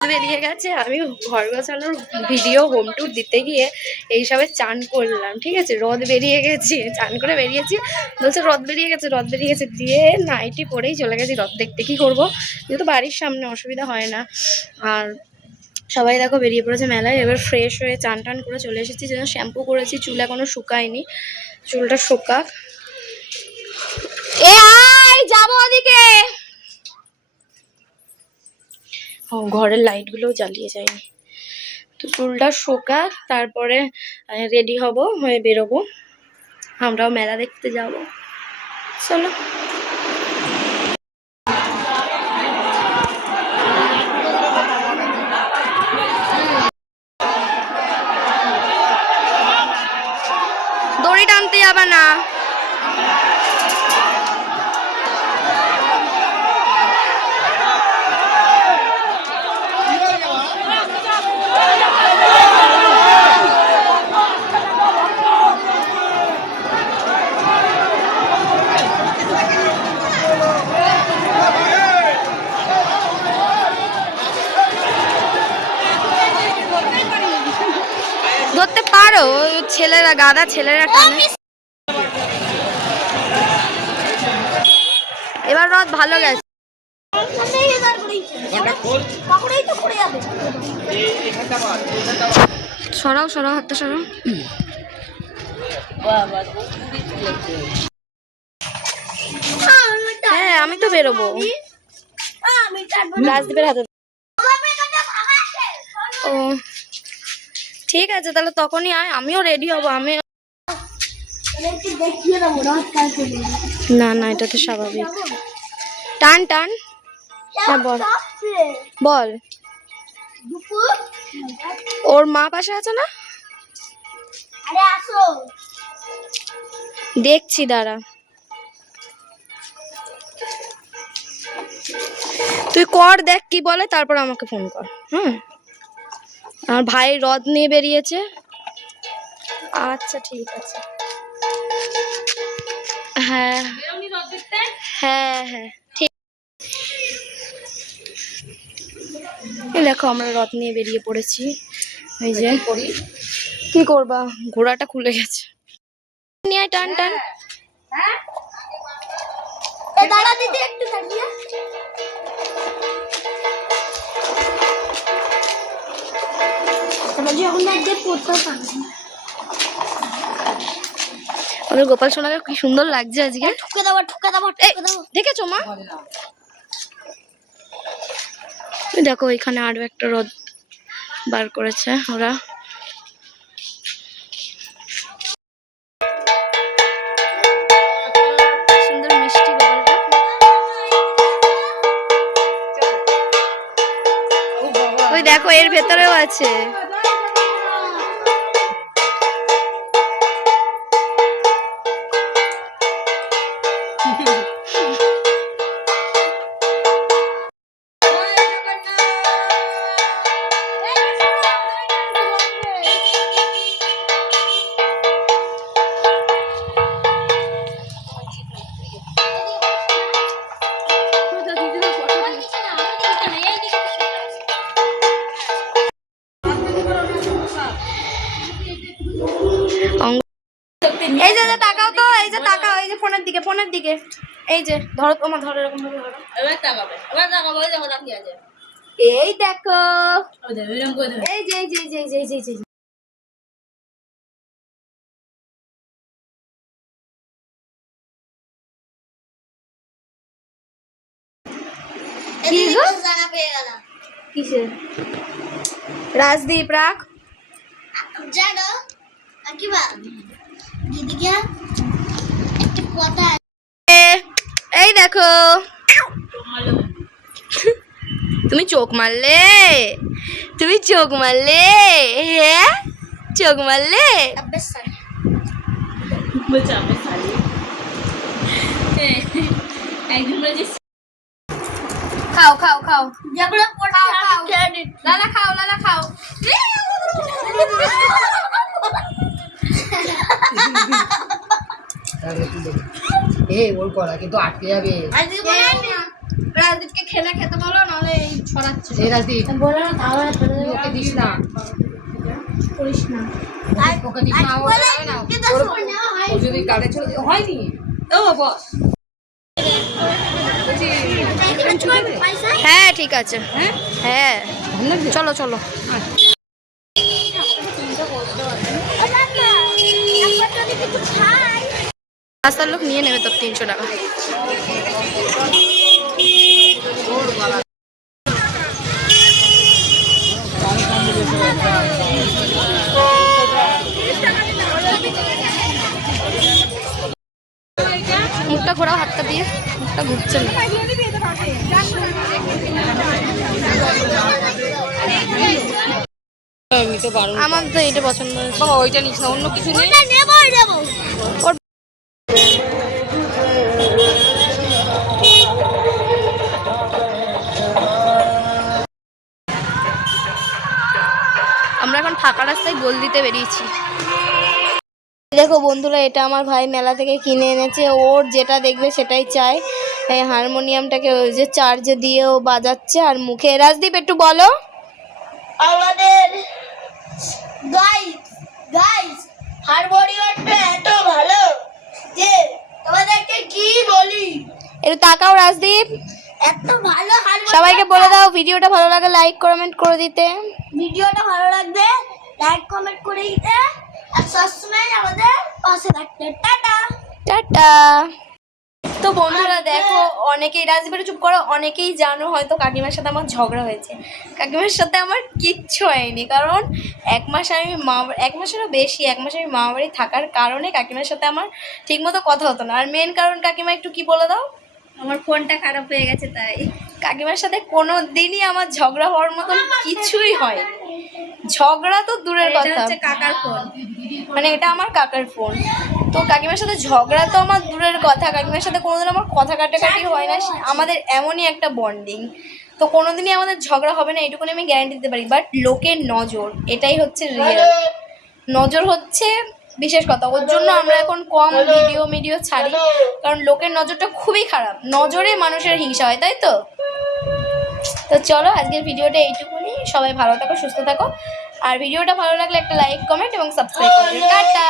বেরিয়ে গেছে আমি ঘর গোছানোর ভিডিও হোম ট্যুর দিতে গিয়ে এইসবে চান করলাম, ঠিক আছে? রদ বেরিয়ে গেছি, চান করে বেরিয়েছি। বলছে রদ বেরিয়ে গেছে রদ বেরিয়ে গেছে। দিয়ে নাইটি পরেই চলে গেছি রদ দেখতে কী করব? যেহেতু বাড়ির সামনে, অসুবিধা হয় না। আর সবাই দেখো বেরিয়ে পড়েছে মেলায়। এবার ফ্রেশ হয়ে চান টান করে চলে এসেছি, যেন শ্যাম্পু করেছি, চুল এখনও শুকায়নি। চুলটা শুকাক। এ যাব ওদিকে! ঘরের লাইটগুলোও জ্বালিয়ে যায়নি। তো চুলটা শোকা, তারপরে রেডি হব, হয়ে বেরোবো। আমরাও মেলা দেখতে যাব। চলো দড়ি টানতে যাবে না ধরতে পারো ওই ছেলেরা গাদা ছেলেরা টানে। এবার রথ ভালো গেছে। সরাও সরাও হাতটা সরাও। হ্যাঁ আমি তো বেরোবো। রাজদীপের হাতে। ও। ঠিক আছে, তাহলে তখনই আয়, আমিও রেডি হব, আমি না না, এটা তো স্বাভাবিক। টান টান। হ্যাঁ বল। বল। ওর মা পাশে আছে না? দেখছি, দাঁড়া। তুই কর দেখ কি বলে, তারপর আমাকে ফোন কর, হুম? আমার ভাই রদ নিয়ে বেরিয়েছে। আচ্ছা ঠিক আছে। হ্যাঁ। হ্যাঁ হ্যাঁ। ঠিক। দেখো আমরা রথ নিয়ে বেরিয়ে পড়েছি। এই যে। কি করবা? ঘোড়াটা খুলে গেছে। নিয়ে টান টান। দাঁড়া দিদি একটু দাঁড়িয়ে। তাহলে যখন একদিন পড়তে পারব ওদের গোপাল সোনাকে কি সুন্দর লাগছে আজকে। ঠুকে দেবো ঠুকে দেবো ঠুকে দেবো। দেখেছ মা? দেখো এখানে আরও একটা রথ বার করেছে ওরা। সুন্দর মিষ্টি গোপালটা। ওই দেখো এর ভেতরেও আছে। এই যে এই তাকাও তো এই যে তাকাও এই যে ফোনের দিকে ফোনের দিকে। এই যে ধরো তোমার ধরো এরকম ভাবে ধরো। এবার তাকাবে এবার তাকাবে ওই দেখো তাকিয়ে আছে। এই দেখো। এই যে এই যে এই যে এই যে এই যে এই কিসের? রাজদীপ রাখ জানো এই দেখো। তুমি চোখ মারলে? তুমি চোখ মারলে? হ্যাঁ? চোখ মারলে? খাও খাও খাও, খাও। লালা খাও লালা ওর করা কিন্তু আটকে যাবে। রাজদীপকে খেলে খেতে বলো নাহলে ছড়াচ্ছে। এই রাজদীপ। বলো না তাহলে ওকে দিস না। করিস না। ওকে দিস না ও খাবে না। ওর- ও যদি গাড়ি চলে হয়নি। ও বস। বলছি ফ্রেন্ড চলে হ্যাঁ ঠিক আছে। হ্যাঁ? হ্যাঁ। চলো চলো। রাস্তার লোক নিয়ে নেবে তোর তিনশো টাকা। মুখটা ঘোরাও হাতটা দিয়ে মুখটা ঘুরছে না। আমার তো এটা পছন্দ হয়েছে। ওইটা নিস না অন্য কিছু নেই ওর এখন ফাঁকা রাস্তায় গোল দিতে বেরিয়েছি। দেখো বন্ধুরা এটা আমার ভাই মেলা থেকে কিনে এনেছে। ওর যেটা দেখবে সেটাই চায় এই হারমোনিয়ামটাকে ওই যে চার্জে দিয়ে ও বাজাচ্ছে। আর মুখে রাজদীপ একটু বলো। আমাদের গাইস গাইস হারমোনিয়ামটা এত ভালো যে তোমাদেরকে কি বলি? একটু তাকাও রাজদীপ। এত ভালো সবাইকে বলে দাও ভিডিওটা ভালো লাগে লাইক কমেন্ট করে দিতে। ভিডিওটা ভালো লাগবে লাইক কমেন্ট করে দিতে। আর সবসময় আমাদের পাশে থাকতে। টাটা। টাটা। তো বন্ধুরা দেখো অনেকেই রাজবাড়ি চুপ করো অনেকেই জানো হয়তো কাকিমার সাথে আমার ঝগড়া হয়েছে। কাকিমার সাথে আমার কিচ্ছু হয়নি কারণ এক মাস আমি মা এক মাসেরও বেশি এক মাস আমি মামা বাড়ি থাকার কারণে কাকিমার সাথে আমার ঠিকমতো কথা হতো না। আর মেন কারণ কাকিমা একটু কি বলে দাও? আমার ফোনটা খারাপ হয়ে গেছে তাই। কাকিমার সাথে কোনো দিনই আমার ঝগড়া হওয়ার মতন কিছুই হয় ঝগড়া তো দূরের কথা। হচ্ছে কাকার ফোন। মানে এটা আমার কাকার ফোন। তো কাকিমার সাথে ঝগড়া তো আমার দূরের কথা। কাকিমার সাথে কোনোদিন আমার কথা কাটাকাটি হয় না। আমাদের এমনই একটা বন্ডিং তো কোনোদিনই আমাদের ঝগড়া হবে না এটুকুনি আমি গ্যারান্টি দিতে পারি। বাট লোকের নজর এটাই হচ্ছে রিয়েল নজর হচ্ছে বিশেষ কথা ওর জন্য আমরা এখন কম ভিডিও মিডিও ছাড়ি কারণ লোকের নজরটা খুবই খারাপ নজরে মানুষের হিংসা হয় তাই তো তো চলো আজকের ভিডিওটা এইটুকুনি সবাই ভালো থাকো সুস্থ থাকো আর ভিডিওটা ভালো লাগলে একটা লাইক কমেন্ট এবং সাবস্ক্রাইব করে টাটা